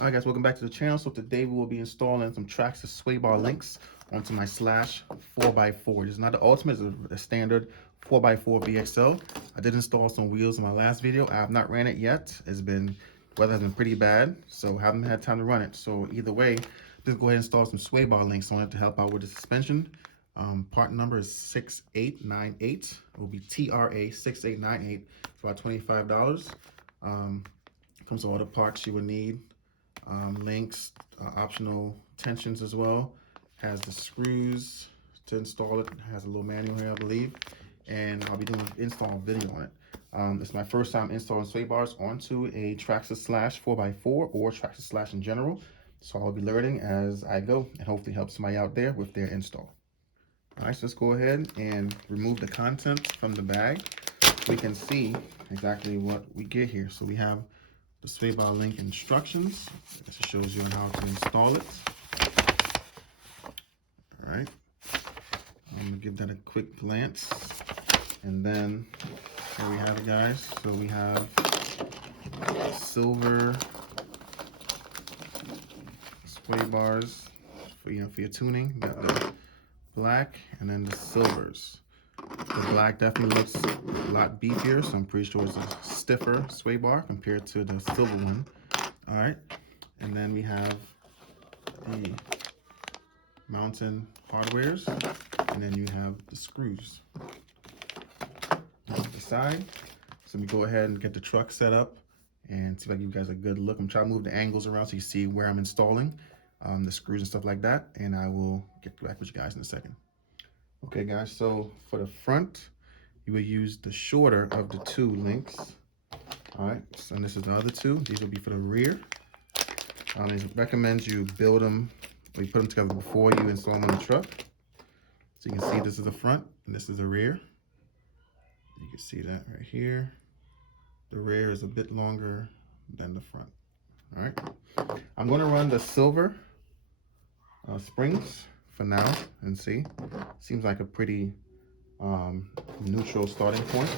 All right, guys, welcome back to the channel. So today we will be installing some Traxxas sway bar links onto my Slash 4x4. It's not the ultimate, it's a standard 4x4 VXL. I did install some wheels in my last video. I have not ran it yet. Weather has been pretty bad, so haven't had time to run it. So either way, just go ahead and install some sway bar links on it to help out with the suspension. Part number is 6898. It will be TRA6898 for about $25. Comes with all the parts you would need. Links, optional tensions as well. Has the screws to install it. Has a little manual here, I believe. And I'll be doing an install video on it. It's my first time installing sway bars onto a Traxxas Slash 4x4 or Traxxas Slash in general. So I'll be learning as I go and hopefully help somebody out there with their install. All right, so let's go ahead and remove the contents from the bag. We can see exactly what we get here. So we have the sway bar link instructions. This shows you on how to install it. All right, I'm gonna give that a quick glance, and then here we have it, guys. So we have silver sway bars for your tuning. You got the black and then the silvers. The black definitely looks a lot beefier, so I'm pretty sure it's a stiffer sway bar compared to the silver one. All right, and then we have the mountain hardwares, and then you have the screws on the side. So we go ahead and get the truck set up and see if I give you guys a good look. I'm trying to move the angles around so you see where I'm installing the screws and stuff like that, and I will get back with you guys in a second. Okay, guys, so for the front, you will use the shorter of the two links. All right, so and this is the other two. These will be for the rear. It recommends you build them, or you put them together before you install them on the truck. So you can see this is the front and this is the rear. You can see that right here. The rear is a bit longer than the front. All right, I'm going to run the silver springs for now and see. Seems like a pretty neutral starting point.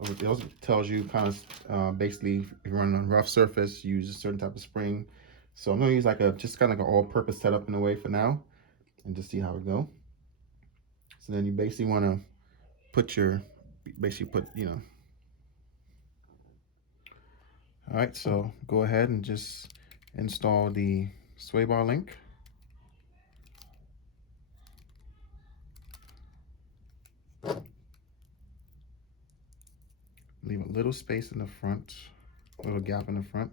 It also tells you kind of basically if you're running on rough surface, use a certain type of spring. So I'm gonna use like just kind of like an all-purpose setup in a way for now, and just see how it go. So then you basically want to put All right, so go ahead and just install the sway bar link. Leave a little space in the front, a little gap in the front.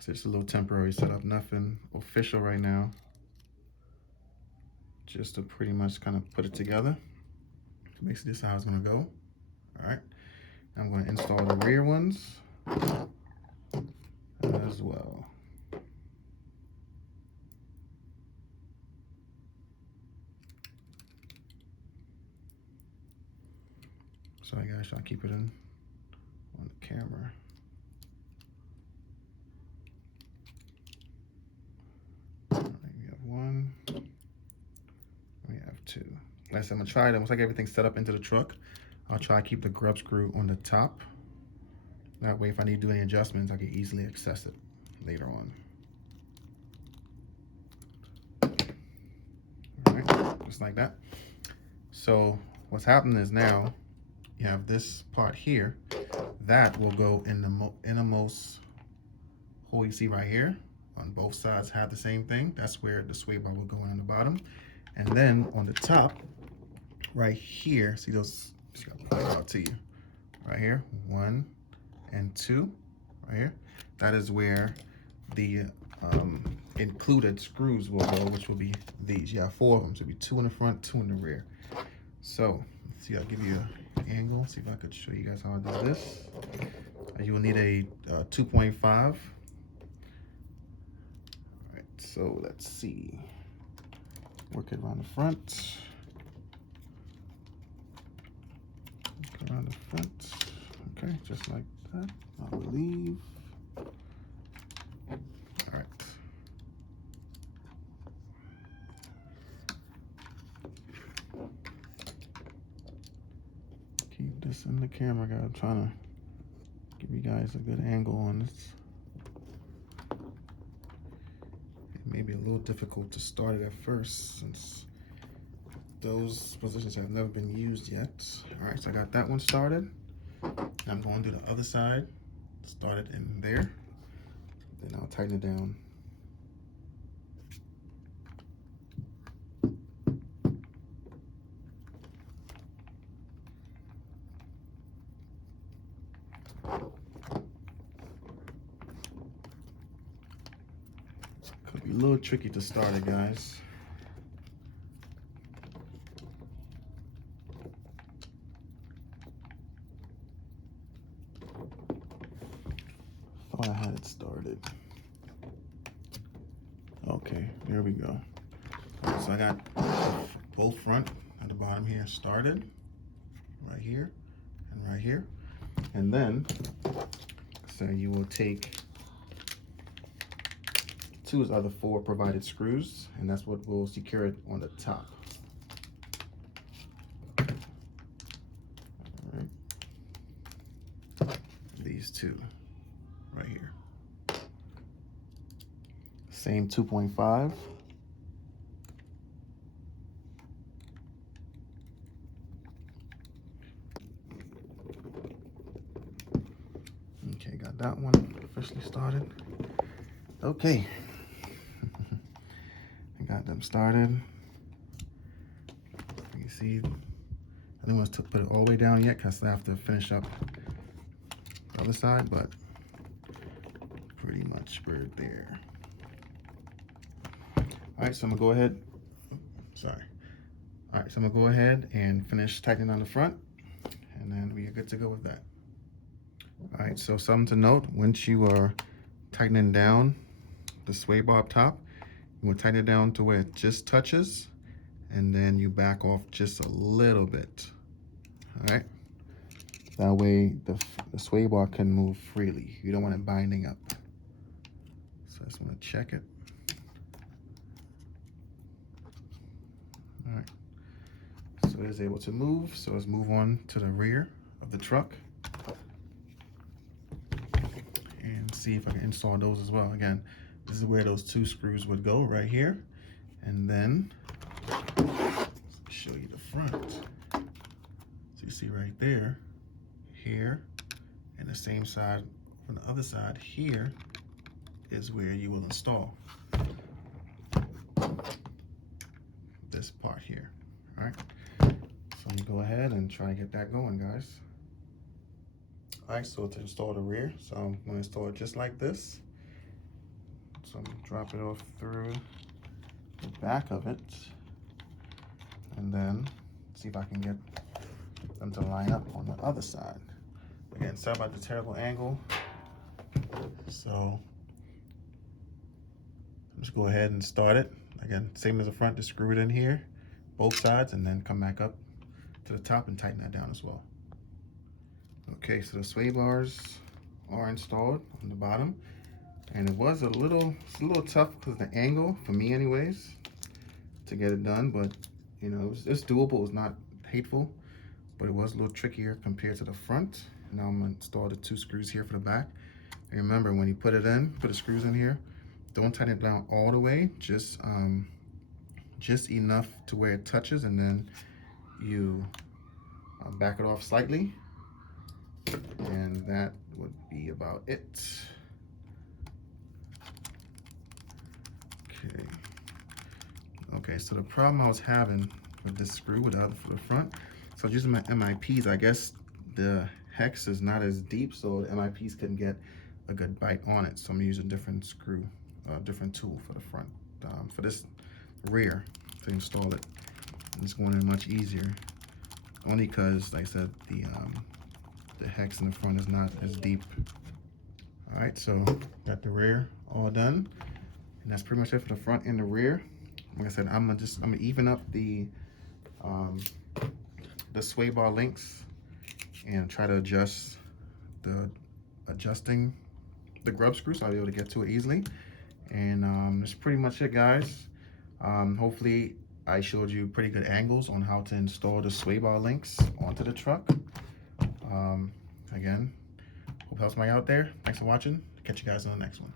So it's a little temporary setup, nothing official right now. Just to pretty much kind of put it together. So basically this is how it's gonna go. All right, I'm gonna install the rear ones as well. Sorry guys, trying to keep it in on the camera. All right, we have one, we have two. Like I said, I'm gonna try it. Once I get everything set up into the truck, I'll try to keep the grub screw on the top. That way, if I need to do any adjustments, I can easily access it later on. All right, just like that. So what's happening is now you have this part here that will go in the innermost hole you see right here. On both sides have the same thing. That's where the sway bar will go in the bottom. And then on the top, right here, see those, I'll point it out to you. Right here, 1 and 2, right here. That is where the included screws will go, which will be these. You have 4 of them, so it'll be 2 in the front, 2 in the rear. So, let's see, I'll give you an angle, see if I could show you guys how I do this. You will need a 2.5. All right, so let's see. Work it around the front. Work around the front. Okay, just like that, I believe. All right. keep this in the camera, guys. I'm trying to give you guys a good angle on this. It may be a little difficult to start it at first since those positions have never been used yet. All right, so I got that one started. I'm going to the other side, start it in there, then I'll tighten it down. Could be a little tricky to start it, guys. Thought I had it started. Okay, there we go. Right, so I got both front and the bottom here started, right here and right here. And then, so you will take two of the other 4 provided screws, and that's what will secure it on the top. All right. These 2 right here. Same 2.5. Okay, got that one officially started. Okay. I got them started. You see, I didn't want to put it all the way down yet because I have to finish up the other side, but pretty much we're there. All right, so I'm gonna go ahead. Sorry. All right, so I'm gonna go ahead and finish tightening on the front, and then we are good to go with that. All right, so something to note, once you are tightening down the sway bar up top, you want to tighten it down to where it just touches, and then you back off just a little bit. All right, that way the sway bar can move freely. You don't want it binding up. So I just want to check it. All right, so it is able to move. So let's move on to the rear of the truck and see if I can install those as well. Again, this is where those 2 screws would go, right here. And then, show you the front. So you see right there, here, and the same side from the other side here is where you will install this part here. All right, so let me go ahead and try to get that going, guys. All right, so to install the rear, so I'm going to install it just like this. So I'm going to drop it off through the back of it, and then see if I can get them to line up on the other side. Again, sorry about the terrible angle. So just go ahead and start it. Again, same as the front, just screw it in here, both sides, and then come back up to the top and tighten that down as well. Okay, so the sway bars are installed on the bottom, and it was a little tough because the angle, for me anyways, to get it done, but you know, it's doable. It's not hateful, but it was a little trickier compared to the front. Now I'm gonna install the 2 screws here for the back. And remember, when you put it in, put the screws in here, don't tighten it down all the way, just enough to where it touches, and then you back it off slightly, and that would be about it. Okay, so the problem I was having with this screw for the front, so I was using my MIPs. I guess the hex is not as deep, so the MIPs couldn't get a good bite on it. So I'm using a different screw, different tool for the front. For this rear, to install it, it's going in much easier. Only because, like I said, the hex in the front is not as deep. All right, so got the rear all done, and that's pretty much it for the front and the rear. Like I said, I'm gonna even up the sway bar links and try to adjusting the grub screw so I'll be able to get to it easily. And that's pretty much it, guys. Hopefully I showed you pretty good angles on how to install the sway bar links onto the truck. Again, hope helps me out there. Thanks for watching. Catch you guys on the next one.